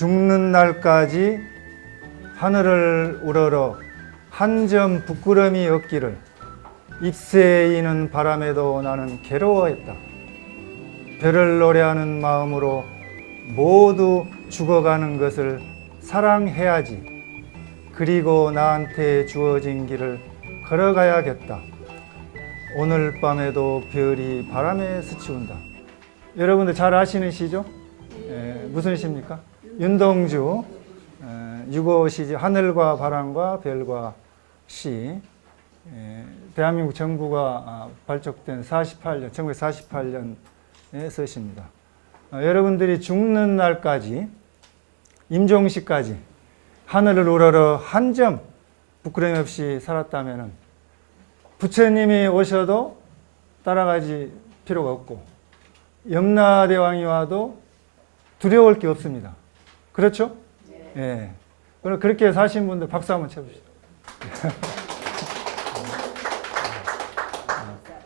죽는 날까지 하늘을 우러러 한 점 부끄럼이 없기를 잎새이는 바람에도 나는 괴로워했다. 별을 노래하는 마음으로 모두 죽어가는 것을 사랑해야지. 그리고 나한테 주어진 길을 걸어가야겠다. 오늘 밤에도 별이 바람에 스치운다. 여러분들 잘 아시는 시죠? 무슨 시입니까? 윤동주 6호 시죠. 하늘과 바람과 별과 시. 대한민국 정부가 발족된 1948년의 서시입니다. 여러분들이 죽는 날까지, 임종시까지 하늘을 우러러 한 점 부끄러움 없이 살았다면 부처님이 오셔도 따라가지 필요가 없고 염라대왕이 와도 두려울 게 없습니다. 그렇죠? 네. 그렇게 사신 분들 박수 한번 쳐주시죠.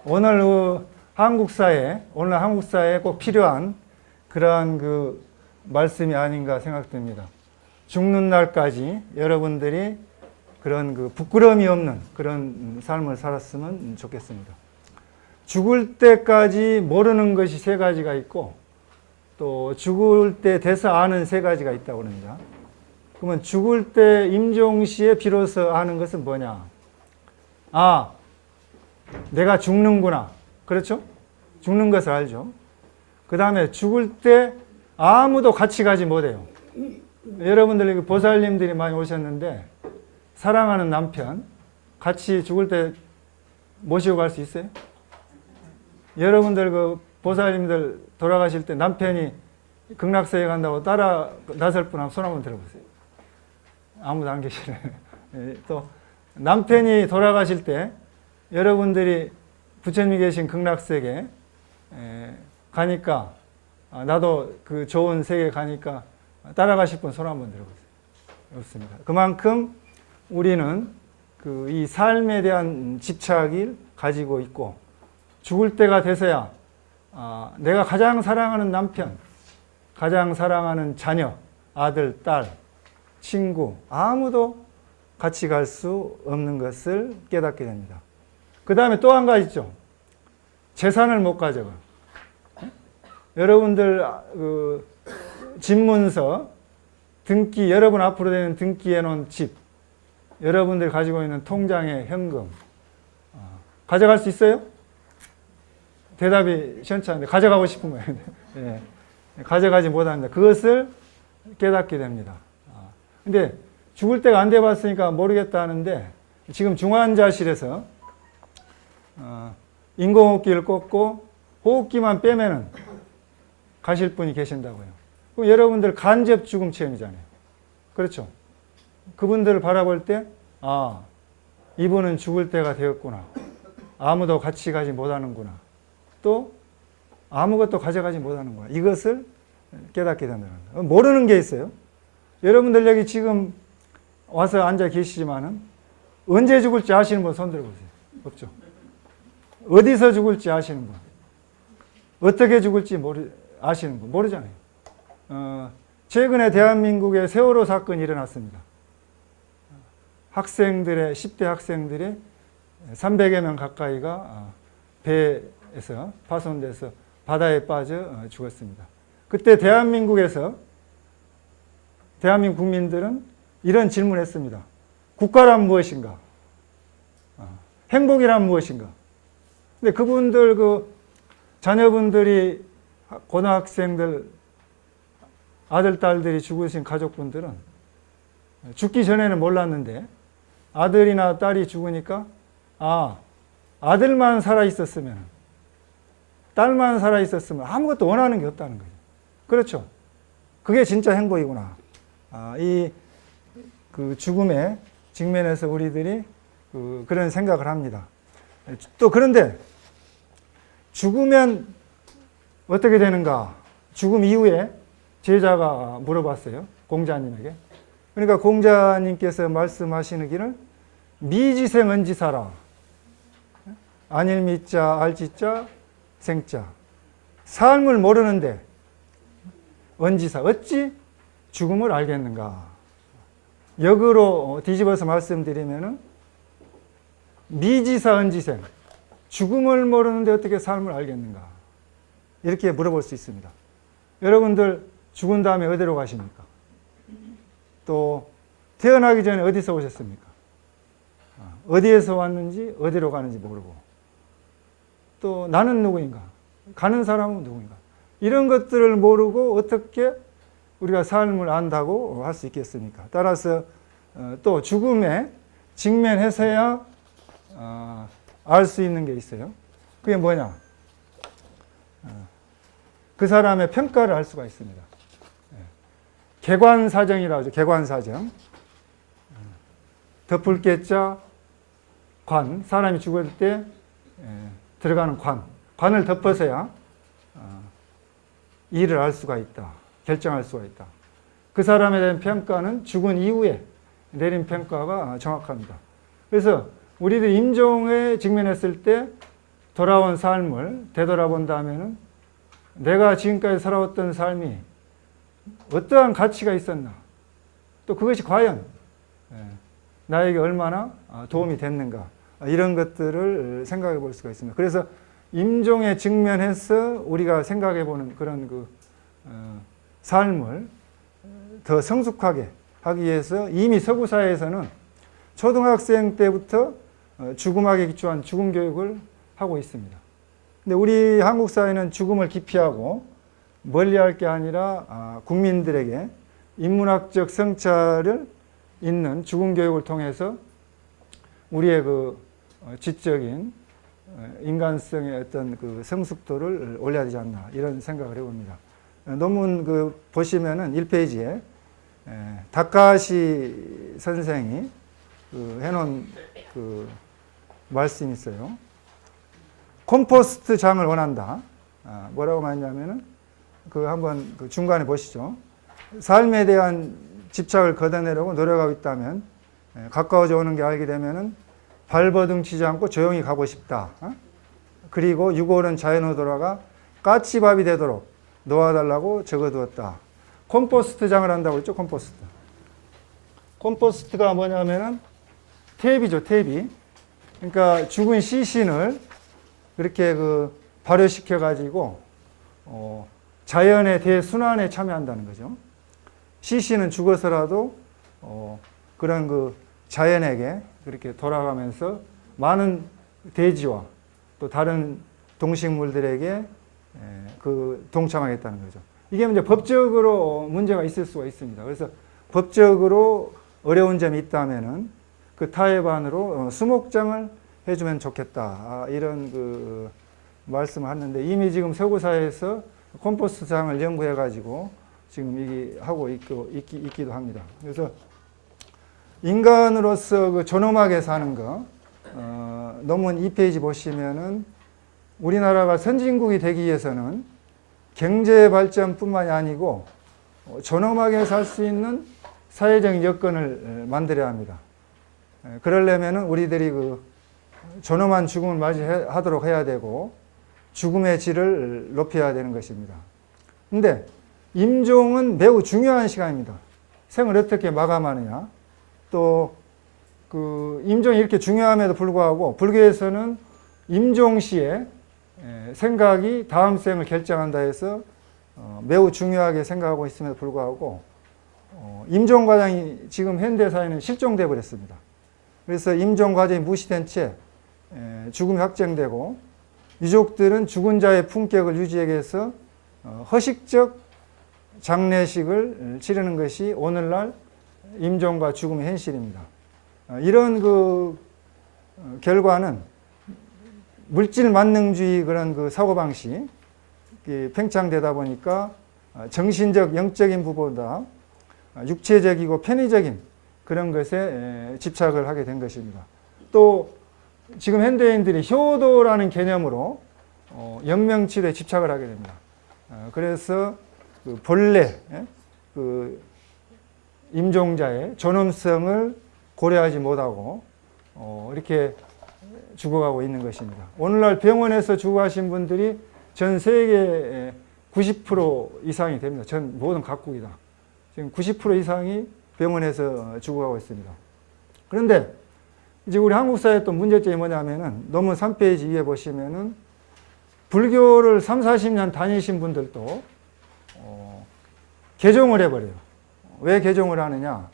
오늘 한국 사회에 꼭 필요한 그러한 그 말씀이 아닌가 생각됩니다. 죽는 날까지 여러분들이 그런 그 부끄러움이 없는 그런 삶을 살았으면 좋겠습니다. 죽을 때까지 모르는 것이 세 가지가 있고 또 죽을 때 돼서 아는 세 가지가 있다고 합니다. 그러면 죽을 때 임종시에 비로소 아는 것은 뭐냐? 아, 내가 죽는구나. 그렇죠? 죽는 것을 알죠. 그 다음에 죽을 때 아무도 같이 가지 못해요. 여러분들 보살님들이 많이 오셨는데 사랑하는 남편 같이 죽을 때 모시고 갈 수 있어요? 여러분들 그 보살님들 돌아가실 때 남편이 극락세계 간다고 따라 나설 분 손 한번 들어보세요. 아무도 안 계시네. 또 남편이 돌아가실 때 여러분들이 부처님이 계신 극락세계 가니까 나도 그 좋은 세계 가니까 따라가실 분 손 한번 들어보세요. 없습니다. 그만큼 우리는 그 이 삶에 대한 집착을 가지고 있고 죽을 때가 돼서야 내가 가장 사랑하는 남편, 가장 사랑하는 자녀, 아들, 딸, 친구 아무도 같이 갈 수 없는 것을 깨닫게 됩니다. 그 다음에 또 한 가지 있죠. 재산을 못 가져가. 여러분들 그 집문서, 등기, 여러분 앞으로 되는 등기해 놓은 집, 여러분들 가지고 있는 통장의 현금 가져갈 수 있어요? 대답이 시원찮은데 가져가고 싶은 거예요. 네. 가져가지 못합니다. 그것을 깨닫게 됩니다. 근데 죽을 때가 안 돼봤으니까 모르겠다 하는데 지금 중환자실에서 인공호흡기를 꽂고 호흡기만 빼면은 가실 분이 계신다고요. 그럼 여러분들 간접 죽음 체험이잖아요. 그렇죠? 그분들을 바라볼 때 이분은 죽을 때가 되었구나. 아무도 같이 가지 못하는구나. 또 아무것도 가져가지 못하는구나. 이것을 깨닫게 된다는 거예요. 모르는 게 있어요. 여러분들 여기 지금 와서 앉아 계시지만은 언제 죽을지 아시는 분 손 들어보세요. 없죠? 어디서 죽을지 아시는 분, 어떻게 죽을지 아시는 분 모르잖아요. 최근에 대한민국에 세월호 사건이 일어났습니다. 학생들의 10대 학생들의 300여 명 가까이가 배에서 파손돼서 바다에 빠져 죽었습니다. 그때 대한민국에서 대한민국 국민들은 이런 질문을 했습니다. 국가란 무엇인가? 행복이란 무엇인가? 근데 그분들 그 자녀분들이 고등학생들 아들 딸들이 죽으신 가족분들은 죽기 전에는 몰랐는데 아들이나 딸이 죽으니까 아들만 살아 있었으면 딸만 살아 있었으면 아무것도 원하는 게 없다는 거죠. 그렇죠? 그게 진짜 행복이구나. 이 그 죽음의 직면에서 우리들이 그런 생각을 합니다. 또 그런데 죽으면 어떻게 되는가? 죽음 이후에 제자가 물어봤어요. 공자님에게. 그러니까 공자님께서 말씀하시는 길은 미지생 은지사라. 안일미자 알지자 생자. 삶을 모르는데 은지사 어찌 죽음을 알겠는가? 역으로 뒤집어서 말씀드리면은 미지사 은지생, 죽음을 모르는데 어떻게 삶을 알겠는가? 이렇게 물어볼 수 있습니다. 여러분들 죽은 다음에 어디로 가십니까? 또 태어나기 전에 어디서 오셨습니까? 어디에서 왔는지 어디로 가는지 모르고, 또 나는 누구인가? 가는 사람은 누구인가? 이런 것들을 모르고 어떻게 우리가 삶을 안다고 할 수 있겠습니까? 따라서 또 죽음에 직면해서야 알 수 있는 게 있어요. 그게 뭐냐? 그 사람의 평가를 할 수가 있습니다. 개관사정이라고 하죠. 개관사정. 덮을 개자 관, 사람이 죽을 때 들어가는 관, 관을 덮어서야 일을 알 수가 있다. 결정할 수가 있다. 그 사람에 대한 평가는 죽은 이후에 내린 평가가 정확합니다. 그래서 우리들 임종에 직면했을 때 돌아온 삶을 되돌아본다면 내가 지금까지 살아왔던 삶이 어떠한 가치가 있었나, 또 그것이 과연 나에게 얼마나 도움이 됐는가, 이런 것들을 생각해 볼 수가 있습니다. 그래서 임종에 직면해서 우리가 생각해 보는 그런 삶을 더 성숙하게 하기 위해서 이미 서구 사회에서는 초등학생 때부터 죽음학에 기초한 죽음 교육을 하고 있습니다. 근데 우리 한국 사회는 죽음을 기피하고 멀리할 게 아니라 국민들에게 인문학적 성찰을 있는 죽음 교육을 통해서 우리의 그 지적인 인간성의 어떤 그 성숙도를 올려야 되지 않나, 이런 생각을 해봅니다. 논문 보시면은 1페이지에 다카시 선생이 해놓은 말씀이 있어요. 컴포스트 장을 원한다. 뭐라고 말했냐면은 한번 중간에 보시죠. 삶에 대한 집착을 걷어내려고 노력하고 있다면, 가까워져 오는 게 알게 되면은 발버둥치지 않고 조용히 가고 싶다. 그리고 6월은 자연으로 돌아가 까치밥이 되도록 놓아달라고 적어두었다. 컴포스트 장을 한다고 했죠. 컴포스트. 컴포스트가 뭐냐면은 퇴비죠. 퇴비. 그러니까 죽은 시신을 그렇게 발효시켜 가지고 자연의 대순환에 참여한다는 거죠. 시신은 죽어서라도 그런 자연에게 그렇게 돌아가면서 많은 돼지와 또 다른 동식물들에게 동참하겠다는 거죠. 이게 이제 법적으로 문제가 있을 수가 있습니다. 그래서 법적으로 어려운 점이 있다면은 그 타협안으로 수목장을 해주면 좋겠다, 이런 말씀을 하는데, 이미 지금 서구 사회에서 컴포스트장을 연구해 가지고 지금 이게 하고 있기도 합니다. 그래서 인간으로서 존엄하게 사는 거, 논문 2페이지 보시면은 우리나라가 선진국이 되기 위해서는 경제 발전뿐만이 아니고 존엄하게 살 수 있는 사회적인 여건을 만들어야 합니다. 그러려면은 우리들이 존엄한 죽음을 맞이하도록 해야 되고 죽음의 질을 높여야 되는 것입니다. 근데 임종은 매우 중요한 시간입니다. 생을 어떻게 마감하느냐, 또 임종이 이렇게 중요함에도 불구하고 불교에서는 임종 시에 생각이 다음 생을 결정한다 해서 매우 중요하게 생각하고 있음에도 불구하고 임종 과정이 지금 현대 사회는 실종돼 버렸습니다. 그래서 임종 과정이 무시된 채 죽음이 확정되고 유족들은 죽은 자의 품격을 유지하기 위해서 허식적 장례식을 치르는 것이 오늘날 임종과 죽음의 현실입니다. 이런 결과는 물질 만능주의 그런 사고방식이 팽창되다 보니까 정신적, 영적인 부분보다 육체적이고 편의적인 그런 것에 집착을 하게 된 것입니다. 또 지금 현대인들이 효도라는 개념으로 영명치료에 집착을 하게 됩니다. 그래서 본래 임종자의 존엄성을 고려하지 못하고 이렇게 죽어가고 있는 것입니다. 오늘날 병원에서 죽어가신 분들이 전 세계 90% 이상이 됩니다. 전 모든 각국이다. 지금 90% 이상이 병원에서 죽어가고 있습니다. 그런데 이제 우리 한국 사회 또 문제점이 뭐냐면은 논문 3페이지 위에 보시면은 불교를 3, 40년 다니신 분들도 개종을 해버려요. 왜 개종을 하느냐?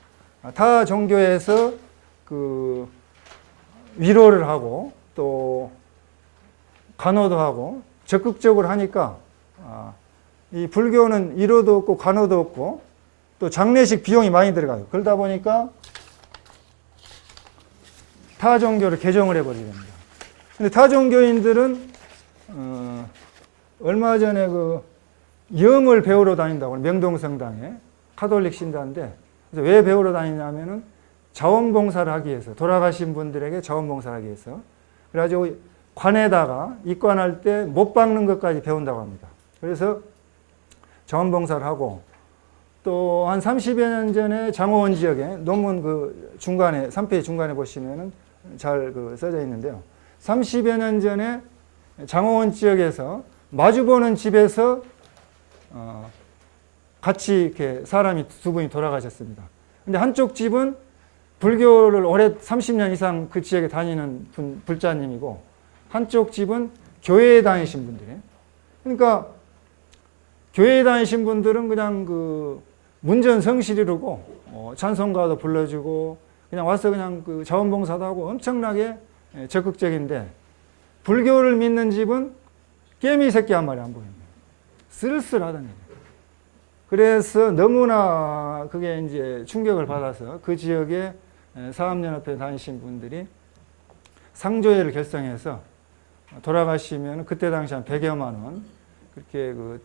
타 종교에서 그 위로를 하고 또 간호도 하고 적극적으로 하니까 이 불교는 위로도 없고 간호도 없고 또 장례식 비용이 많이 들어가요. 그러다 보니까 타 종교를 개종을 해버리게 됩니다. 근데 타 종교인들은 얼마 전에 그 영을 배우러 다닌다고 명동성당에 카톨릭 신자인데 왜 배우러 다니냐면은 자원봉사를 하기 위해서 돌아가신 분들에게 자원봉사를 하기 위해서 그래가지고 관에다가 입관할 때 못 박는 것까지 배운다고 합니다. 그래서 자원봉사를 하고 또 한 30여 년 전에 장호원 지역에 논문 그 중간에 3페이지 중간에 보시면은 잘 그 써져 있는데요. 30여 년 전에 장호원 지역에서 마주보는 집에서 같이 이렇게 사람이 두 분이 돌아가셨습니다. 근데 한쪽 집은 불교를 오래 30년 이상 그 지역에 다니는 불자님이고 한쪽 집은 교회에 다니신 분들이에요. 그러니까 교회에 다니신 분들은 그냥 그 문전성실이르고 찬송가도 불러주고 그냥 와서 그냥 그 자원봉사도 하고 엄청나게 적극적인데 불교를 믿는 집은 깨미 새끼 한 마리 안 보입니다. 쓸쓸하다는 얘기예요. 그래서 너무나 그게 이제 충격을 받아서 그 지역에 사암연합회 다니신 분들이 상조회를 결성해서 돌아가시면 그때 당시 한 100여만 원 그렇게 그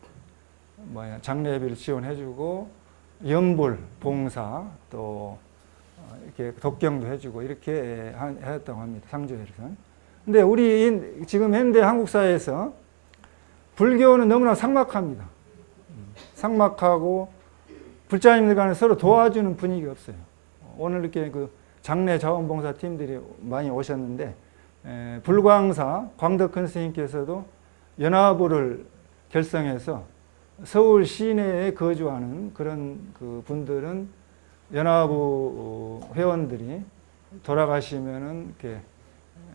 장례비를 지원해주고 연불, 봉사 또 이렇게 독경도 해주고 이렇게 했다고 합니다. 상조회에서는. 근데 우리 지금 현대 한국 사회에서 불교는 너무나 삭막합니다. 삭막하고 불자님들 간에 서로 도와주는 분위기가 없어요. 오늘 이렇게 그 장례 자원봉사 팀들이 많이 오셨는데 불광사 광덕큰 스님께서도 연합을 결성해서 서울 시내에 거주하는 그런 그 분들은 연합부 회원들이 돌아가시면은 이렇게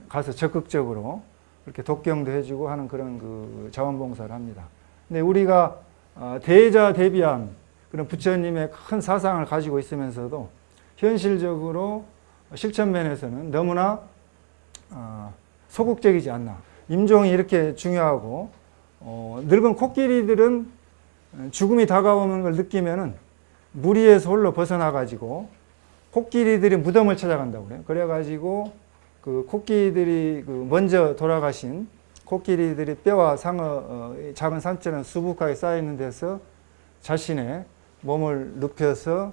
가서 적극적으로 이렇게 독경도 해주고 하는 그런 그 자원봉사를 합니다. 근데 우리가 대자대비한 그런 부처님의 큰 사상을 가지고 있으면서도 현실적으로 실천면에서는 너무나 소극적이지 않나. 임종이 이렇게 중요하고 늙은 코끼리들은 죽음이 다가오는 걸 느끼면은 무리에서 홀로 벗어나 가지고 코끼리들이 무덤을 찾아간다고 그래요. 그래 가지고 그 코끼리들이 그 먼저 돌아가신 코끼리들이 뼈와 상어 작은 산처럼 수북하게 쌓여 있는 데서 자신의 몸을 눕혀서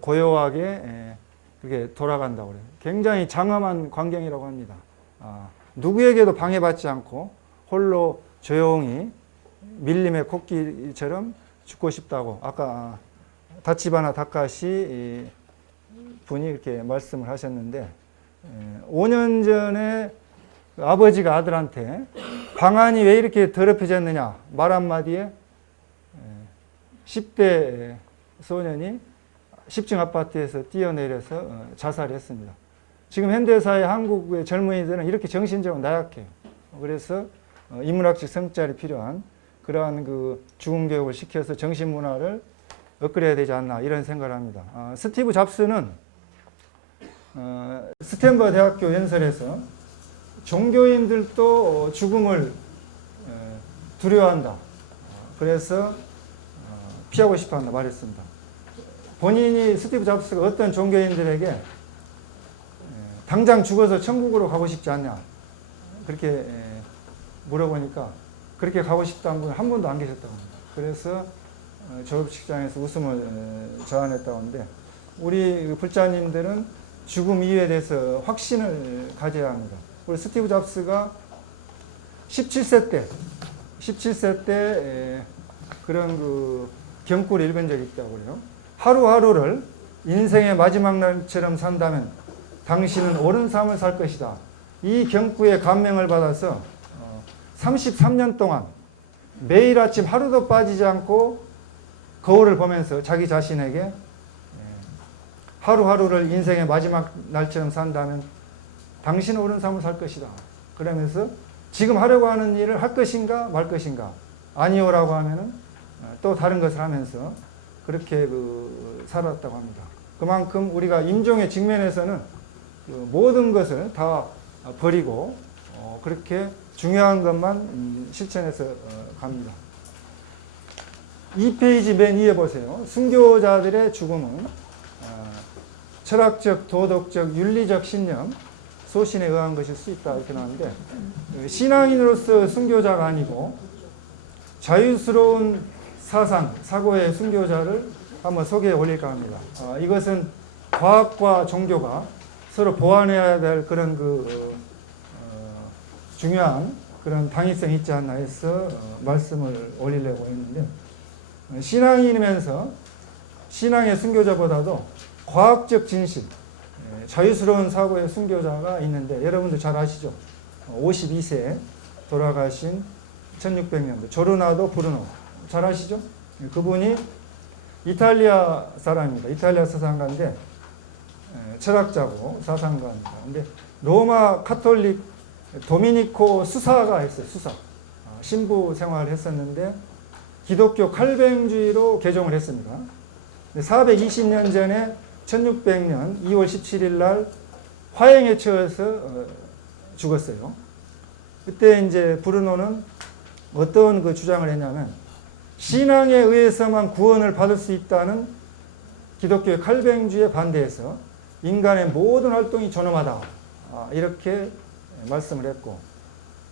고요하게 그렇게 돌아간다고 그래요. 굉장히 장엄한 광경이라고 합니다. 누구에게도 방해받지 않고 홀로 조용히 밀림의 코끼리처럼 죽고 싶다고 아까 다치바나 다카시 분이 이렇게 말씀을 하셨는데 5년 전에 아버지가 아들한테 방안이 왜 이렇게 더럽혀졌느냐 말 한마디에 10대 소년이 10층 아파트에서 뛰어내려서 자살했습니다. 지금 현대사회 한국의 젊은이들은 이렇게 정신적으로 나약해요. 그래서 인문학적 성찰이 필요한 그러한 그 죽음 교육을 시켜서 정신문화를 업그레이드 되지 않나 이런 생각을 합니다. 스티브 잡스는 스탠퍼드 대학교 연설에서 종교인들도 죽음을 두려워한다. 그래서 피하고 싶어한다 말했습니다. 본인이 스티브 잡스가 어떤 종교인들에게 당장 죽어서 천국으로 가고 싶지 않냐 그렇게 물어보니까 그렇게 가고 싶다는 분 한 분도 안 계셨다고 합니다. 그래서 졸업식장에서 웃음을 저안했다고 하는데 우리 불자님들은 죽음 이유에 대해서 확신을 가져야 합니다. 우리 스티브 잡스가 17세 때 그런 그 경고를 읽은 적이 있다고 그래요. 하루하루를 인생의 마지막 날처럼 산다면 당신은 옳은 삶을 살 것이다. 이 경구에 감명을 받아서 33년 동안 매일 아침 하루도 빠지지 않고 거울을 보면서 자기 자신에게 하루하루를 인생의 마지막 날처럼 산다면 당신은 옳은 삶을 살 것이다. 그러면서 지금 하려고 하는 일을 할 것인가 말 것인가, 아니오라고 하면은 또 다른 것을 하면서 그렇게 살았다고 합니다. 그만큼 우리가 임종의 직면에서는 모든 것을 다 버리고 그렇게 중요한 것만 실천해서 갑니다. 2페이지 맨 위에 보세요. 순교자들의 죽음은 철학적, 도덕적, 윤리적 신념, 소신에 의한 것일 수 있다 이렇게 나오는데, 신앙인으로서 순교자가 아니고 자유스러운 사상, 사고의 순교자를 한번 소개해 올릴까 합니다. 이것은 과학과 종교가 서로 보완해야 될 그런 중요한 그런 당위성이 있지 않나 해서 말씀을 올리려고 했는데, 신앙인이면서 신앙의 순교자보다도 과학적 진실, 자유스러운 사고의 순교자가 있는데, 여러분들 잘 아시죠? 52세에 돌아가신 1600년도 조르나도 브루노 잘 아시죠? 그분이 이탈리아 사람입니다. 이탈리아 사상가인데 철학자고 사상가입니다. 근데 로마 카톨릭 도미니코 수사가 했어요. 수사. 신부 생활을 했었는데 기독교 칼뱅주의로 개종을 했습니다. 420년 전에 1600년 2월 17일 날 화형에 처해서 죽었어요. 그때 이제 브루노는 어떤 주장을 했냐면, 신앙에 의해서만 구원을 받을 수 있다는 기독교의 칼뱅주의에 반대해서 인간의 모든 활동이 존엄하다, 이렇게 말씀을 했고,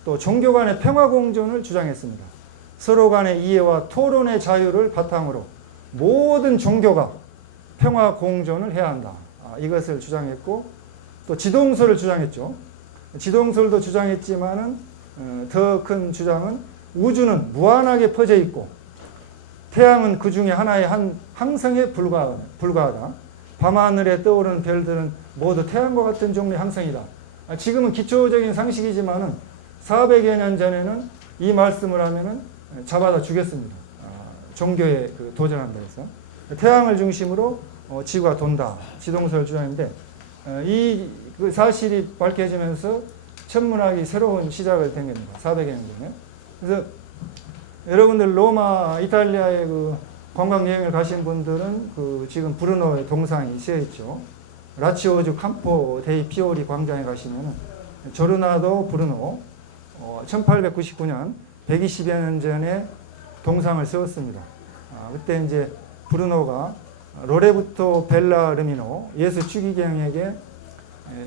또 종교 간의 평화 공존을 주장했습니다. 서로 간의 이해와 토론의 자유를 바탕으로 모든 종교가 평화 공존을 해야 한다, 이것을 주장했고, 또 지동설을 주장했죠. 지동설도 주장했지만은 더 큰 주장은 우주는 무한하게 퍼져 있고 태양은 그 중에 하나의 한 항성에 불과하다. 밤하늘에 떠오르는 별들은 모두 태양과 같은 종류의 항성이다. 지금은 기초적인 상식이지만은 400여 년 전에는 이 말씀을 하면은 잡아다 죽였습니다. 종교에 도전한다 해서. 태양을 중심으로 지구가 돈다. 지동설 주장인데, 이 사실이 밝혀지면서 천문학이 새로운 시작을 된 겁니다. 400여 년 전에. 그래서 여러분들 로마, 이탈리아에 관광 여행을 가신 분들은 지금 브루노의 동상이 쓰여 있죠. 라치오주 campo dei Fiori 광장에 가시면은 조르나도 브루노 1899년 120여 년 전에 동상을 세웠습니다. 그때 이제 브루노가 로레부토 벨라르미노 예수 추기경에게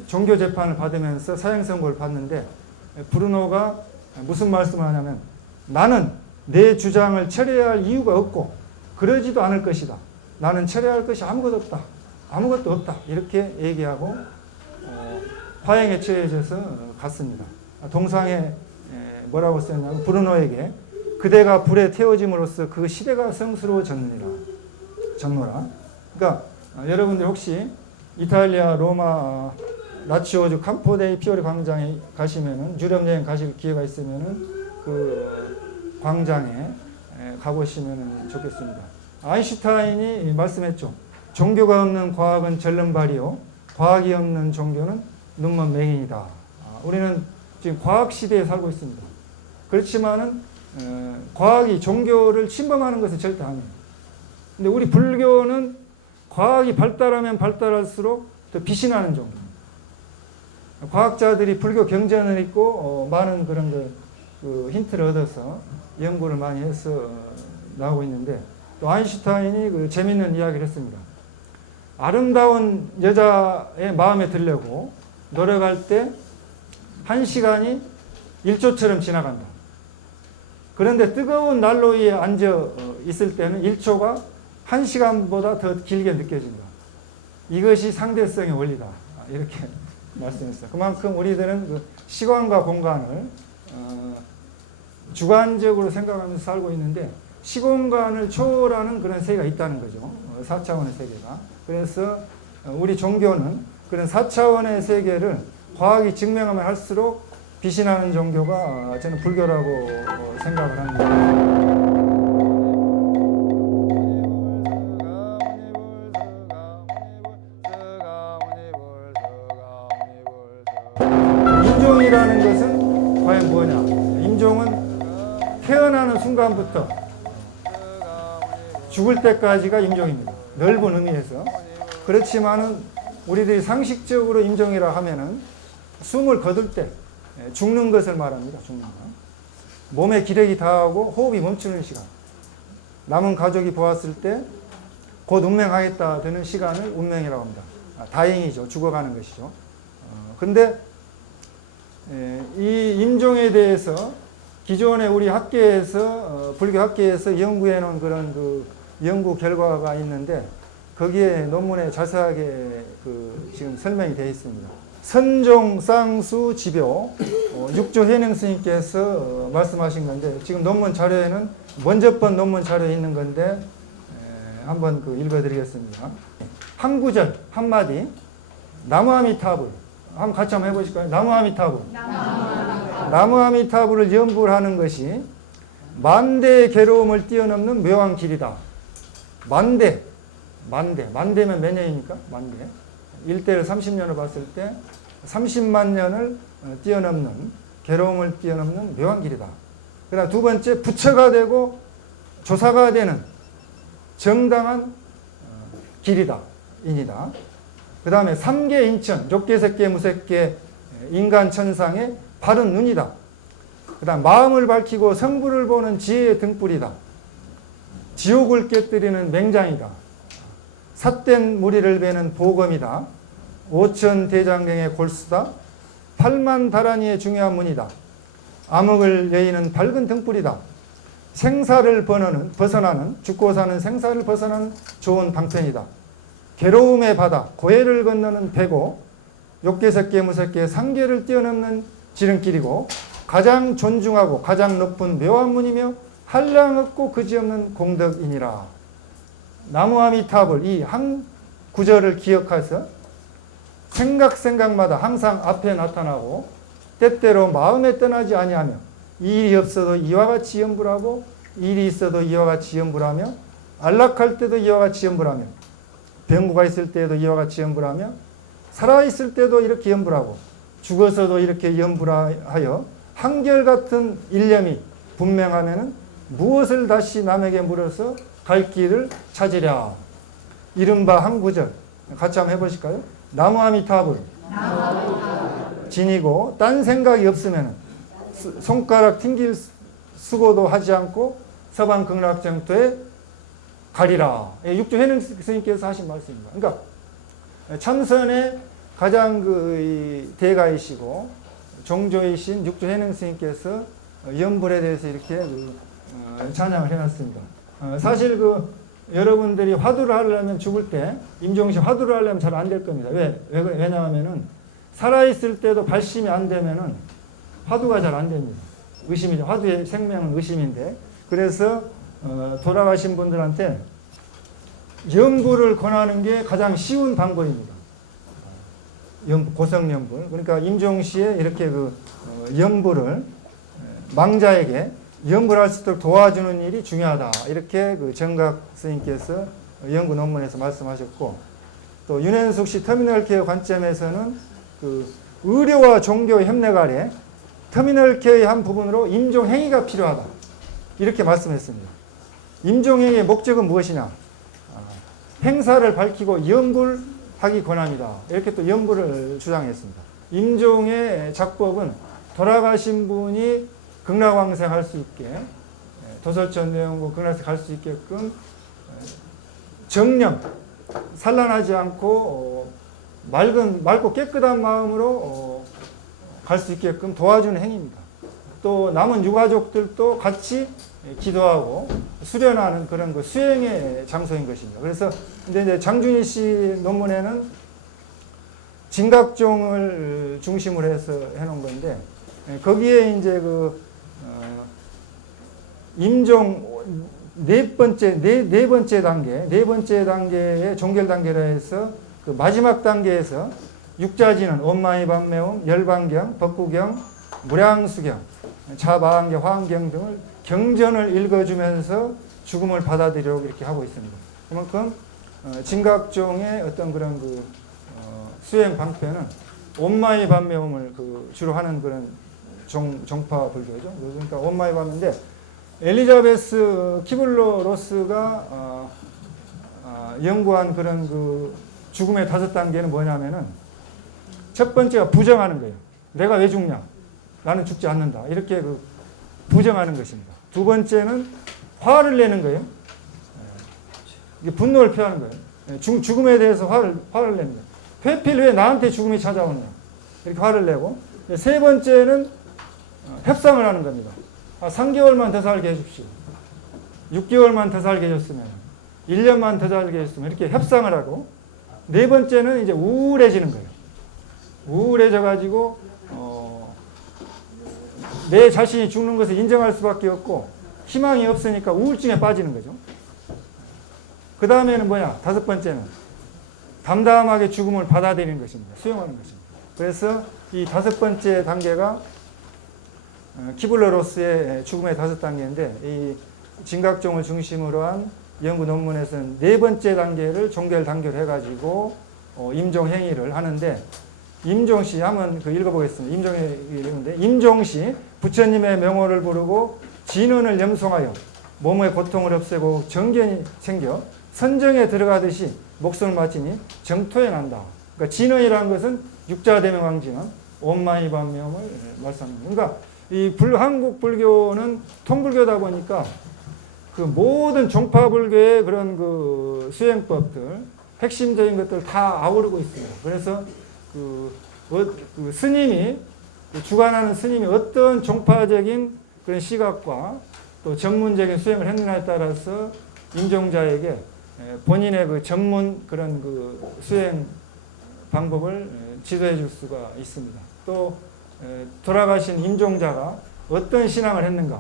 종교 재판을 받으면서 사형 선고를 받는데, 브루노가 무슨 말씀을 하냐면, 나는 내 주장을 철회할 이유가 없고 그러지도 않을 것이다. 나는 철회할 것이 아무것도 없다. 아무것도 없다. 이렇게 얘기하고 화형에 처해져서 갔습니다. 동상에 뭐라고 썼냐면, 브루노에게 그대가 불에 태워짐으로써 그 시대가 성스러워졌느니라. 전노라. 그러니까 여러분들 혹시 이탈리아 로마 라치오주 campo dei Fiori 광장에 가시면은, 유럽 여행 가실 기회가 있으면은 광장에 가보시면 좋겠습니다. 아인슈타인이 말씀했죠. 종교가 없는 과학은 절름발이요, 과학이 없는 종교는 눈먼 맹인이다. 우리는 지금 과학 시대에 살고 있습니다. 그렇지만은 과학이 종교를 침범하는 것은 절대 아니에요. 근데 우리 불교는 과학이 발달하면 발달할수록 더 비신하는 종교. 과학자들이 불교 경전을 읽고 많은 그런 힌트를 얻어서 연구를 많이 해서 나오고 있는데, 또 아인슈타인이 재밌는 이야기를 했습니다. 아름다운 여자의 마음에 들려고 노력할 때 1시간이 1초처럼 지나간다. 그런데 뜨거운 난로위에 앉아 있을 때는 1초가 1시간보다 더 길게 느껴진다. 이것이 상대성의 원리다. 이렇게 말씀했어요. 그만큼 우리들은 시간과 공간을 주관적으로 생각하면서 살고 있는데, 시공간을 초월하는 그런 세계가 있다는 거죠. 4차원의 세계가. 그래서 우리 종교는 그런 4차원의 세계를 과학이 증명하면 할수록 비신하는 종교가 저는 불교라고 생각을 합니다. 임종이라는 것은 과연 뭐냐? 임종은 태어나는 순간부터 죽을 때까지가 임종입니다. 넓은 의미에서. 그렇지만은 우리들이 상식적으로 임종이라 하면은 숨을 거둘 때 죽는 것을 말합니다. 죽는 것. 몸에 기력이 다하고 호흡이 멈추는 시간. 남은 가족이 보았을 때 곧 운명하겠다 되는 시간을 운명이라고 합니다. 다행이죠. 죽어가는 것이죠. 근데 이 임종에 대해서 기존에 우리 학계에서 불교 학계에서 연구해 놓은 그런 그 연구 결과가 있는데 거기에 논문에 자세하게 지금 설명이 되어 있습니다. 선종 쌍수 지묘 육조 해능 스님께서 말씀하신 건데 지금 논문 자료에는 먼저 번 논문 자료에 있는 건데 한번 읽어드리겠습니다. 한 구절 한마디 나무아미타불 한번 같이 한번 해보실까요? 나무아미타불. 나무아미타불을 연불 하는 것이 만대의 괴로움을 뛰어넘는 묘한 길이다. 만대면 몇 년입니까? 만대. 1대를 30년을 봤을 때 30만 년을 뛰어넘는 괴로움을 뛰어넘는 묘한 길이다. 그다음 두 번째 부처가 되고 조사가 되는 정당한 길이다. 인이다. 그 다음에 삼계 인천, 족계, 색계, 무색계, 인간 천상의 바른 눈이다. 그 다음 마음을 밝히고 성부를 보는 지혜의 등불이다. 지옥을 깨뜨리는 맹장이다. 삿된 무리를 베는 보검이다. 오천 대장경의 골수다. 팔만 다라니의 중요한 문이다. 암흑을 여의는 밝은 등불이다. 생사를 벗어나는 죽고 사는 생사를 벗어나는 좋은 방편이다. 괴로움의 바다 고해를 건너는 배고 욕계색계 무색계 상계를 뛰어넘는 지름길이고 가장 존중하고 가장 높은 묘한 문이며 한량 없고 그지없는 공덕이니라. 나무아미타불 이 한 구절을 기억해서 생각마다 항상 앞에 나타나고 때때로 마음에 떠나지 아니하며 일이 없어도 이와 같이 연불하고 일이 있어도 이와 같이 연불하며 안락할 때도 이와 같이 연불하며 병구가 있을 때도 이와 같이 연불하며 살아있을 때도 이렇게 연불하고 죽어서도 이렇게 연불하여 한결같은 일념이 분명하면은 무엇을 다시 남에게 물어서 갈 길을 찾으랴. 이른바 한 구절 같이 한번 해보실까요? 나무아미타불 진이고 딴 생각이 없으면 손가락 튕길 수고도 하지 않고 서방극락정토에 가리라. 육조 해능 스님께서 하신 말씀입니다. 그러니까 참선의 가장 대가이시고 종조이신 육조 해능 스님께서 연불에 대해서 이렇게 찬양을 해놨습니다. 사실 여러분들이 화두를 하려면 죽을 때 임종시 화두를 하려면 잘 안 될 겁니다. 왜냐하면은 살아있을 때도 발심이 안 되면은 화두가 잘 안 됩니다. 의심이죠. 화두의 생명은 의심인데 그래서 돌아가신 분들한테 연불을 권하는 게 가장 쉬운 방법입니다. 고성연불. 그러니까 임종시에 이렇게 연불을 망자에게 연불할 수 있도록 도와주는 일이 중요하다. 이렇게 정각 스님께서 연구 논문에서 말씀하셨고 또 윤현숙 씨 터미널 케어 관점에서는 의료와 종교 협력 아래 터미널 케어의 한 부분으로 임종행위가 필요하다. 이렇게 말씀했습니다. 임종행위의 목적은 무엇이냐? 행사를 밝히고 연불하기 권합니다. 이렇게 또 연불을 주장했습니다. 임종의 작법은 돌아가신 분이 극락왕생 할 수 있게 도설천 내용고 극락세 갈 수 있게끔 정령 산란하지 않고 맑고 깨끗한 마음으로 갈 수 있게끔 도와주는 행위입니다. 또 남은 유가족들도 같이 기도하고 수련하는 그런 수행의 장소인 것입니다. 그래서 이제 장준희 씨 논문에는 진각종을 중심으로 해서 해놓은 건데 거기에 이제 임종 네 번째 단계의 종결 단계라 해서 마지막 단계에서 육자지는 온마이 반매움, 열반경, 법구경, 무량수경, 자마한경, 화한경 등을 경전을 읽어주면서 죽음을 받아들이려고 이렇게 하고 있습니다. 그만큼 진각종의 어떤 그런 수행 방편은 온마이 반매음을 주로 하는 그런 종파 불교죠. 그러니까 온마이 반매인데 엘리자베스 키블러 로스가 연구한 그런 죽음의 5단계는 뭐냐면은 첫 번째가 부정하는 거예요. 내가 왜 죽냐? 나는 죽지 않는다. 이렇게 부정하는 것입니다. 두 번째는 화를 내는 거예요. 이게 분노를 표하는 거예요. 죽음에 대해서 화를 내는 거예요. 회필 왜 나한테 죽음이 찾아오냐? 이렇게 화를 내고. 세 번째는 협상을 하는 겁니다. 3개월만 더 살게 해줍시오. 6개월만 더 살게 해줬으면, 1년만 더 살게 해줬으면, 이렇게 협상을 하고. 네 번째는 이제 우울해지는 거예요. 우울해져가지고, 내 자신이 죽는 것을 인정할 수밖에 없고, 희망이 없으니까 우울증에 빠지는 거죠. 그 다음에는 뭐야? 5번째는 담담하게 죽음을 받아들이는 것입니다. 수용하는 것입니다. 그래서 이 5번째 단계가 키블러-로스의 죽음의 5단계인데, 이 진각종을 중심으로 한 연구 논문에서는 4번째 단계를 종결 단계로 해가지고 임종행위를 하는데, 임종시 한번 읽어보겠습니다. 임종행위인데, 임종시 부처님의 명호를 부르고 진언을 염송하여 몸의 고통을 없애고 정견이 생겨 선정에 들어가듯이 목숨을 마치니 정토에 난다. 그러니까 진언이라는 것은 육자대명왕진언, 온마이반명을 말씀합니다. 그러니까 이 한국 불교는 통불교다 보니까 모든 종파 불교의 그런 수행법들, 핵심적인 것들 다 아우르고 있습니다. 그래서 스님이 주관하는 스님이 어떤 종파적인 그런 시각과 또 전문적인 수행을 했느냐에 따라서 임종자에게 본인의 전문 그런 수행 방법을 지도해 줄 수가 있습니다. 또 돌아가신 임종자가 어떤 신앙을 했는가,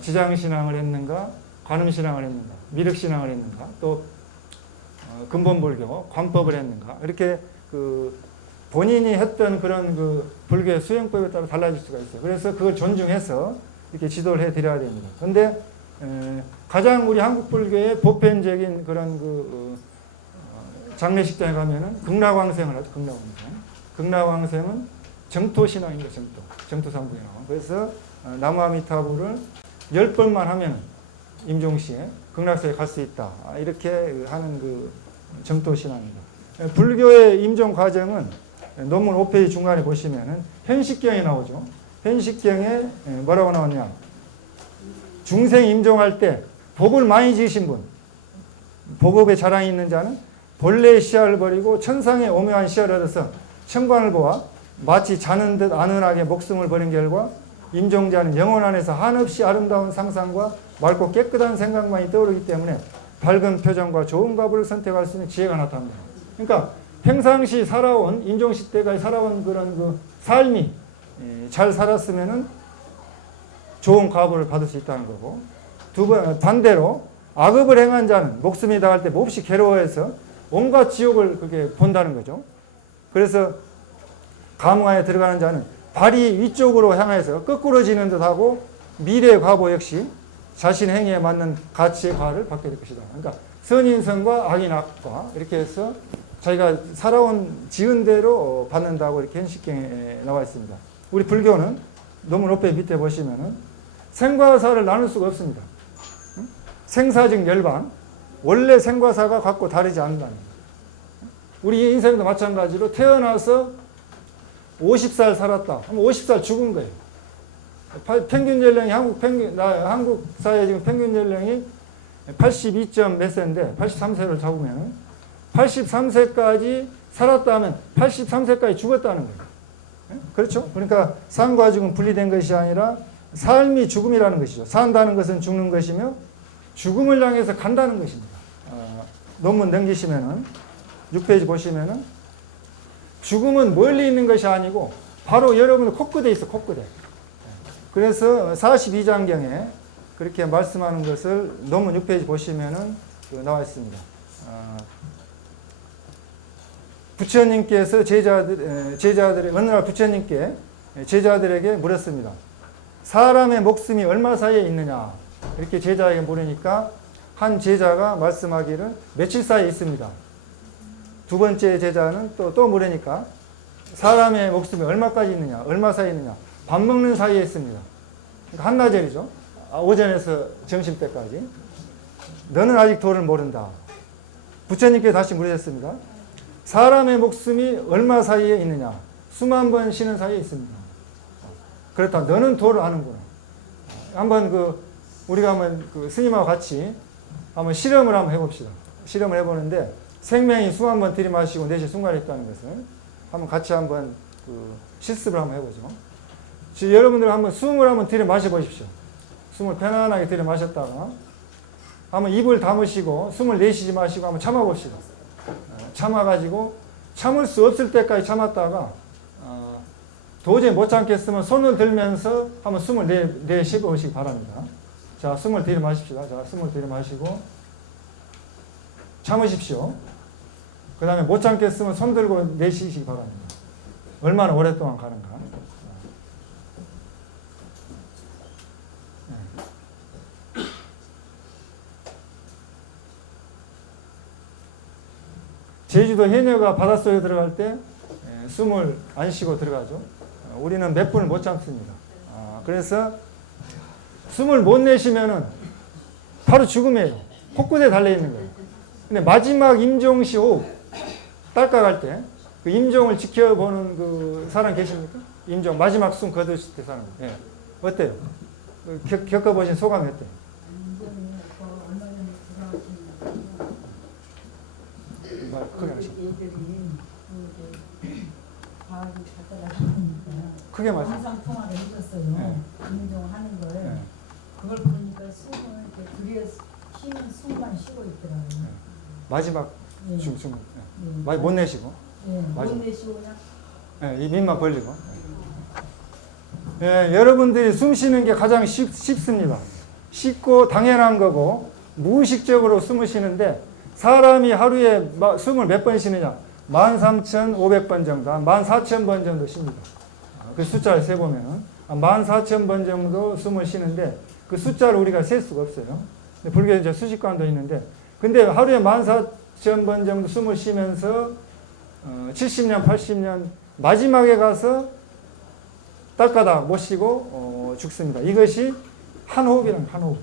지장신앙을 했는가, 관음신앙을 했는가, 미륵신앙을 했는가, 또 근본불교, 관법을 했는가, 이렇게 본인이 했던 그런 불교의 수행법에 따라 달라질 수가 있어요. 그래서 그걸 존중해서 이렇게 지도를 해 드려야 됩니다. 그런데 가장 우리 한국 불교의 보편적인 그런 장례식장에 가면은 극락왕생을 하죠. 극락왕생은 정토신앙입니다. 정토삼부인왕. 그래서 나무아미타불을 10번만 하면 임종시에 극락세에 갈 수 있다. 이렇게 하는 정토신앙입니다. 불교의 임종 과정은 논문 5페이지 중간에 보시면은 현식경이 나오죠. 현식경에 뭐라고 나오냐? 중생 임종할 때 복을 많이 지으신 분, 복업에 자랑이 있는 자는 본래의 시야를 버리고 천상의 오묘한 시야를 얻어서 천관을 보아 마치 자는 듯 안은하게 목숨을 버린 결과 임종자는 영혼 안에서 한없이 아름다운 상상과 맑고 깨끗한 생각만이 떠오르기 때문에 밝은 표정과 좋은 가부를 선택할 수 있는 지혜가 나타납니다. 그러니까 평상시 살아온, 임종시 때까지 살아온 그런 삶이 잘 살았으면은 좋은 가부를 받을 수 있다는 거고, 반대로 악업을 행한 자는 목숨이 다할 때 몹시 괴로워해서 온갖 지옥을 그렇게 본다는 거죠. 그래서 감흥하에 들어가는 자는 발이 위쪽으로 향해서 거꾸러지는 듯하고 미래의 과보 역시 자신 행위에 맞는 가치의 과를 받게 될 것이다. 그러니까 선인선과 악인악과 이렇게 해서 자기가 살아온 지은 대로 받는다고 이렇게 현식경에 나와 있습니다. 우리 불교는 논문 5페이지 밑에 보시면은 생과 사를 나눌 수가 없습니다. 생사즉 열반, 원래 생과 사가 갖고 다르지 않는다는 거예요. 우리 인생도 마찬가지로 태어나서 50살 살았다. 그럼 50살 죽은 거예요. 평균 연령이 한국 사회 지금 평균 연령이 82점 몇 세인데 83세를 잡으면 83세까지 살았다 하면 83세까지 죽었다는 거예요. 그렇죠? 그러니까 삶과 죽음 분리된 것이 아니라 삶이 죽음이라는 것이죠. 산다는 것은 죽는 것이며 죽음을 향해서 간다는 것입니다. 논문 넘기시면은 6페이지 보시면은 죽음은 멀리 있는 것이 아니고 바로 여러분의 코끝에 있어, 코끝에. 그래서 42장경에 그렇게 말씀하는 것을 논문 6페이지 보시면은 나와 있습니다. 부처님께서 제자들의 어느 날 부처님께 제자들에게 물었습니다. 사람의 목숨이 얼마 사이에 있느냐? 이렇게 제자에게 물으니까 한 제자가 말씀하기를 며칠 사이에 있습니다. 두 번째 제자는 또 물으니까 사람의 목숨이 얼마까지 있느냐, 얼마 사이에 있느냐. 밥 먹는 사이에 있습니다. 그러니까 한나절이죠. 오전에서 점심 때까지. 너는 아직 도를 모른다. 부처님께 다시 물으셨습니다. 사람의 목숨이 얼마 사이에 있느냐. 숨 한 번 쉬는 사이에 있습니다. 그렇다. 너는 도를 아는구나. 한번 우리가 한번 스님하고 같이 한번 실험을 한번 해봅시다. 실험을 해보는데 생명이 숨 한 번 들이마시고 내쉬 순간에 있다는 것을 한번 같이 한번 실습을 한번 해보죠. 지금 여러분들 한번 숨을 한번 들이마셔 보십시오. 숨을 편안하게 들이마셨다가 한번 입을 다무시고 숨을 내쉬지 마시고 한번 참아봅시다. 참아가지고 참을 수 없을 때까지 참았다가 도저히 못 참겠으면 손을 들면서 한번 숨을 내쉬보시기 바랍니다. 자, 숨을 들이마십시다. 자, 숨을 들이마시고 참으십시오. 그 다음에 못 참겠으면 손 들고 내쉬시기 바랍니다. 얼마나 오랫동안 가는가. 제주도 해녀가 바닷속에 들어갈 때 숨을 안 쉬고 들어가죠. 우리는 몇 분을 못 참습니다. 그래서 숨을 못 내쉬면은 바로 죽음이에요. 코끝에 달려있는 거예요. 근데 마지막 임종시 호흡, 딸깍할 때, 그 임종을 지켜보는 그 사람 계십니까? 임종, 마지막 숨 거두실 때 사람. 예. 어때요? 겪어보신 소감이 어때요? 크게 하시죠. 크게 말씀. 영상 통화를 해줬어요. 네. 임종하는 걸. 네. 그걸 보니까 숨을 이렇게 들여 쉬는 숨만 쉬고 있더라고요. 네. 마지막 네. 숨. 네. 많이 못 내쉬고. 네. 마지막. 못 내쉬고 그냥. 네, 이 입만 벌리고. 네, 여러분들이 숨 쉬는 게 가장 쉽습니다. 쉽고 당연한 거고 무의식적으로 숨을 쉬는데 사람이 하루에 숨을 몇 번 쉬느냐? 13,500번 정도, 14,000번 정도 쉽니다. 그 숫자를 세보면 14,000번 정도 숨을 쉬는데 그 숫자를 우리가 셀 수가 없어요. 불교에 이제 수식관도 있는데 근데 하루에 14,000번 정도 숨을 쉬면서 70년, 80년 마지막에 가서 딸까닥 못 쉬고 죽습니다. 이것이 한 호흡이란 한 호흡.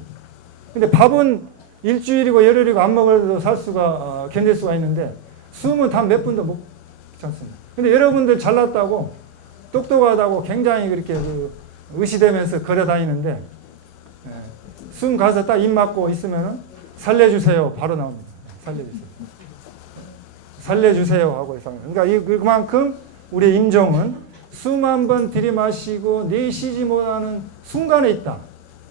근데 밥은 일주일이고 열흘이고 안 먹어도 살 수가 견딜 수가 있는데 숨은 단 몇 분도 못 참습니다. 근데 여러분들 잘났다고 똑똑하다고 굉장히 그렇게 의시되면서 걸어 다니는데 숨 가서 딱 입 막고 있으면은 살려주세요 바로 나옵니다. 살려주세요. 살려주세요 하고 있어요. 그러니까 그만큼 우리 임종은 숨 한 번 들이마시고 내쉬지 못하는 순간에 있다.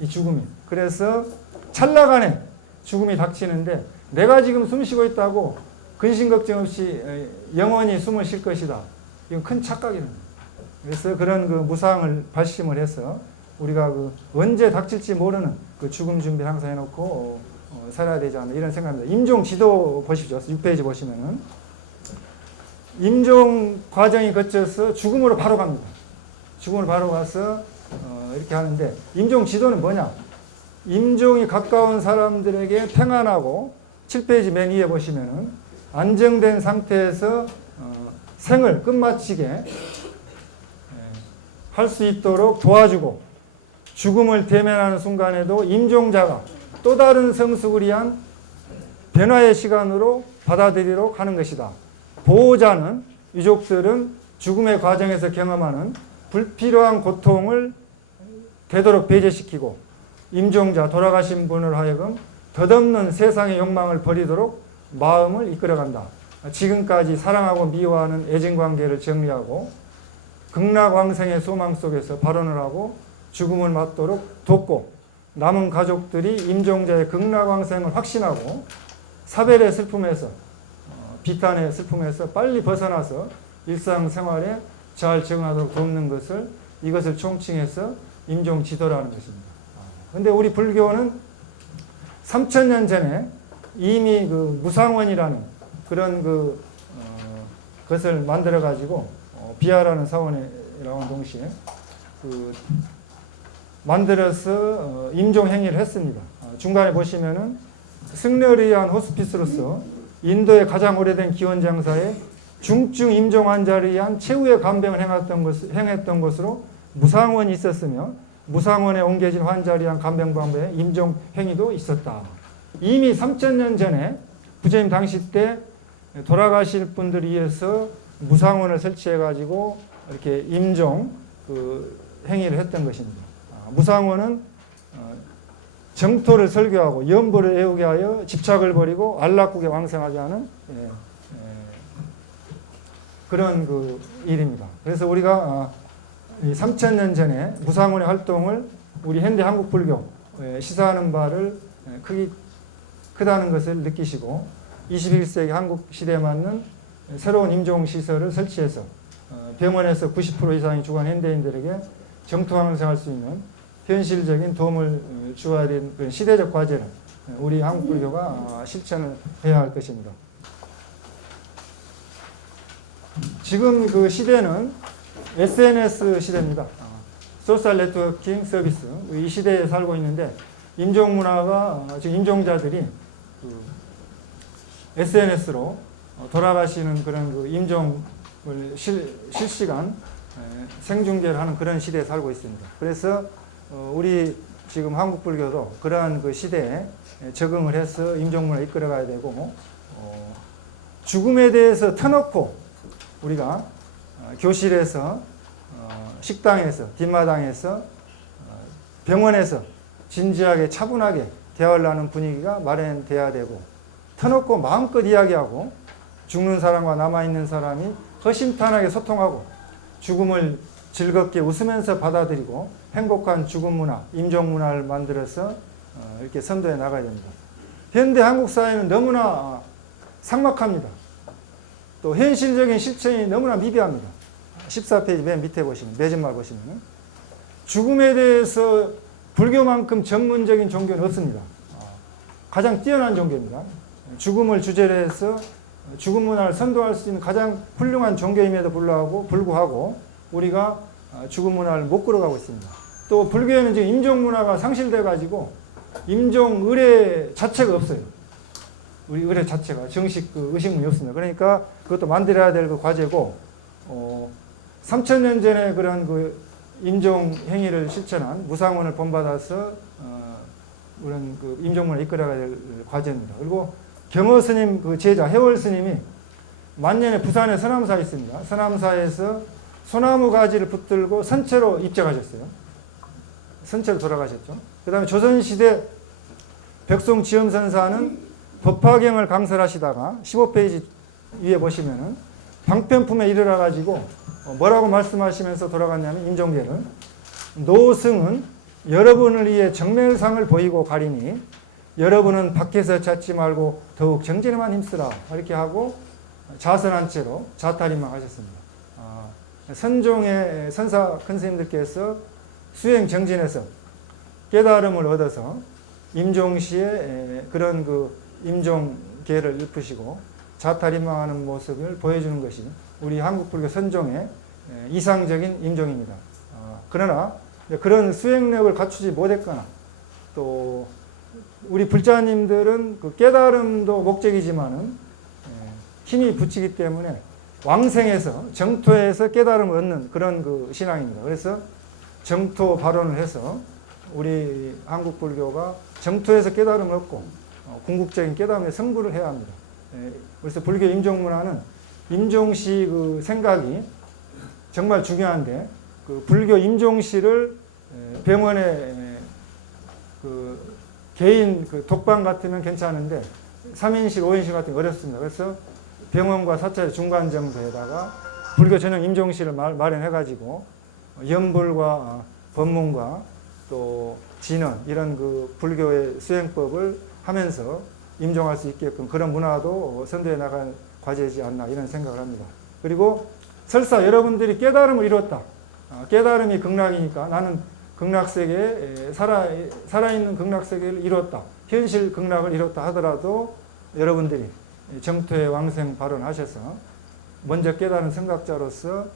이 죽음이. 그래서 찰나간에 죽음이 닥치는데 내가 지금 숨 쉬고 있다고 근심 걱정 없이 영원히 숨을 쉴 것이다. 이건 큰 착각이랍니다. 그래서 그런 그 무상을 발심을 해서 우리가 언제 닥칠지 모르는 그 죽음 준비를 항상 해놓고 살아야 되지 않나 이런 생각입니다. 임종 지도 보십시오. 6페이지 보시면은 임종 과정이 거쳐서 죽음으로 바로 갑니다. 죽음으로 바로 가서 이렇게 하는데 임종 지도는 뭐냐? 임종이 가까운 사람들에게 평안하고 7페이지 맨 위에 보시면은 안정된 상태에서 생을 끝마치게 할 수 있도록 도와주고 죽음을 대면하는 순간에도 임종자가 또 다른 성숙을 위한 변화의 시간으로 받아들이도록 하는 것이다. 보호자는 유족들은 죽음의 과정에서 경험하는 불필요한 고통을 되도록 배제시키고 임종자 돌아가신 분을 하여금 덧없는 세상의 욕망을 버리도록 마음을 이끌어간다. 지금까지 사랑하고 미워하는 애증관계를 정리하고 극락왕생의 소망 속에서 발언을 하고 죽음을 맞도록 돕고 남은 가족들이 임종자의 극락왕생을 확신하고 사별의 슬픔에서 비탄의 슬픔에서 빨리 벗어나서 일상생활에 잘 적응하도록 돕는 것을 이것을 총칭해서 임종지도라는 것입니다. 그런데 우리 불교는 3000년 전에 이미 그 무상원이라는 그런 것을 만들어 가지고 비하라는 사원이라는 동시에 만들어서 임종 행위를 했습니다. 중간에 보시면은 승려를 위한 호스피스로서 인도의 가장 오래된 기원장사의 중증 임종 환자를 위한 최후의 간병을 행했던 것으로 무상원이 있었으며 무상원에 옮겨진 환자를 위한 간병 방법에 임종 행위도 있었다. 이미 3000년 전에 부처님 당시 때 돌아가실 분들을 위해서 무상원을 설치해가지고 이렇게 임종 행위를 했던 것입니다. 무상원은 정토를 설교하고 염불을 애우게 하여 집착을 버리고 안락국에 왕생하게 하는 그런 일입니다. 그래서 우리가 3000년 전에 무상원의 활동을 우리 현대 한국 불교 시사하는 바를 크다는 것을 느끼시고 21세기 한국 시대에 맞는 새로운 임종 시설을 설치해서 병원에서 90% 이상이 죽은 현대인들에게 정통왕생할 수 있는 현실적인 도움을 주어야 되는 그런 시대적 과제를 우리 한국 불교가 실천을 해야 할 것입니다. 지금 그 시대는 SNS 시대입니다. 소셜 네트워킹 서비스. 이 시대에 살고 있는데 임종 문화가 지금 임종자들이 SNS로 돌아가시는 그런 임종을 실시간 생중계를 하는 그런 시대에 살고 있습니다. 그래서 우리 지금 한국 불교도 그러한 시대에 적응을 해서 임종문을 이끌어가야 되고 죽음에 대해서 터놓고 우리가 교실에서 식당에서 뒷마당에서 병원에서 진지하게 차분하게 대화를 나누는 분위기가 마련돼야 되고 터놓고 마음껏 이야기하고 죽는 사람과 남아있는 사람이 허심탄회하게 소통하고 죽음을 즐겁게 웃으면서 받아들이고 행복한 죽음 문화, 임종 문화를 만들어서 이렇게 선도해 나가야 됩니다. 현대 한국 사회는 너무나 삭막합니다. 또 현실적인 실천이 너무나 미비합니다. 14페이지 맨 밑에 보시면, 매진말 보시면 죽음에 대해서 불교만큼 전문적인 종교는 없습니다. 가장 뛰어난 종교입니다. 죽음을 주제로 해서 죽음 문화를 선도할 수 있는 가장 훌륭한 종교임에도 불구하고 우리가 죽음 문화를 못 끌어가고 있습니다. 또 불교에는 지금 임종 문화가 상실돼 가지고 임종 의례 자체가 없어요. 우리 의례 자체가 정식 의식문이 없습니다. 그러니까 그것도 만들어야 될 과제고 3000년 전에 그런 임종 행위를 실천한 무상원을 본받아서 그런 임종문을 이끌어가야 될 과제입니다. 그리고 경허 스님 제자 해월 스님이 만년에 부산에 서남사에 있습니다. 서남사에서 소나무 가지를 붙들고 선체로 입적하셨어요. 선체로 돌아가셨죠. 그 다음에 조선시대 백송지엄선사는 법화경을 강설하시다가 15페이지 위에 보시면은 방편품에 이르러 가지고 뭐라고 말씀하시면서 돌아갔냐면 임종계를 노승은 여러분을 위해 정멸상을 보이고 가리니 여러분은 밖에서 찾지 말고 더욱 정진에만 힘쓰라 이렇게 하고 자선한 채로 자탈임만 하셨습니다. 선종의 선사 큰 스님들께서 수행 정진에서 깨달음을 얻어서 임종시에 그런 임종계를 읊으시고 자탈임망하는 모습을 보여주는 것이 우리 한국불교 선종의 이상적인 임종입니다. 그러나 그런 수행력을 갖추지 못했거나 또 우리 불자님들은 깨달음도 목적이지만은 힘이 붙이기 때문에 왕생에서 정토에서 깨달음을 얻는 그런 신앙입니다. 그래서 정토 발언을 해서 우리 한국 불교가 정토에서 깨달음을 얻고 궁극적인 깨달음의 성불을 해야 합니다. 그래서 불교 임종 문화는 임종시 생각이 정말 중요한데 불교 임종시를 병원에 개인 독방 같으면 괜찮은데 3인실, 5인실 같은 게 어렵습니다. 그래서 병원과 사찰의 중간 정도에다가 불교 전용 임종실을 마련해가지고 연불과 법문과 또 진언 이런 불교의 수행법을 하면서 임종할 수 있게끔 그런 문화도 선도해 나갈 과제이지 않나 이런 생각을 합니다. 그리고 설사 여러분들이 깨달음을 이뤘다. 깨달음이 극락이니까 나는 극락세계에 살아있는 극락세계를 이뤘다. 현실 극락을 이뤘다 하더라도 여러분들이 정토의 왕생 발언하셔서 먼저 깨달은 생각자로서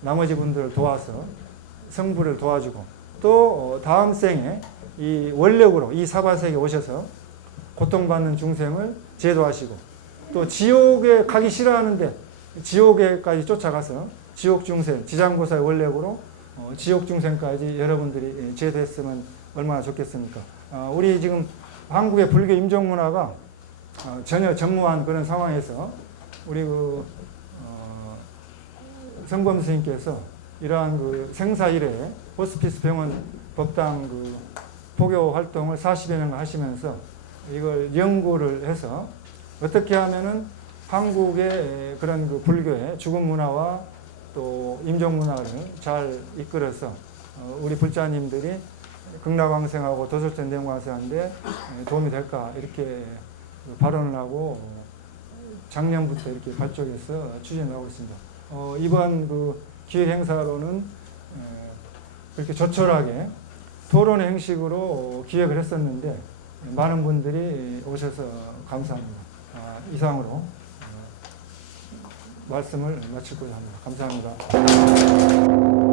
나머지 분들을 도와서 성불을 도와주고 또 다음 생에 이 원력으로 이 사바세계에 오셔서 고통받는 중생을 제도하시고 또 지옥에 가기 싫어하는데 지옥에까지 쫓아가서 지옥 중생, 지장고사의 원력으로 지옥 중생까지 여러분들이 제도했으면 얼마나 좋겠습니까? 우리 지금 한국의 불교 임종 문화가 전혀 전무한 그런 상황에서 우리 성범 스님께서 이러한 그 생사 이래 호스피스 병원 법당 포교 활동을 40여 년간 하시면서 이걸 연구를 해서 어떻게 하면은 한국의 그런 그 불교의 죽음 문화와 또 임종 문화를 잘 이끌어서 우리 불자님들이 극락왕생하고 도솔천 대웅왕생하는데 도움이 될까 이렇게 발언을 하고 작년부터 이렇게 발족해서 추진하고 있습니다. 이번 그 기획 행사로는 그렇게 조촐하게 토론의 형식으로 기획을 했었는데 많은 분들이 오셔서 감사합니다. 이상으로 말씀을 마치고자 합니다. 감사합니다.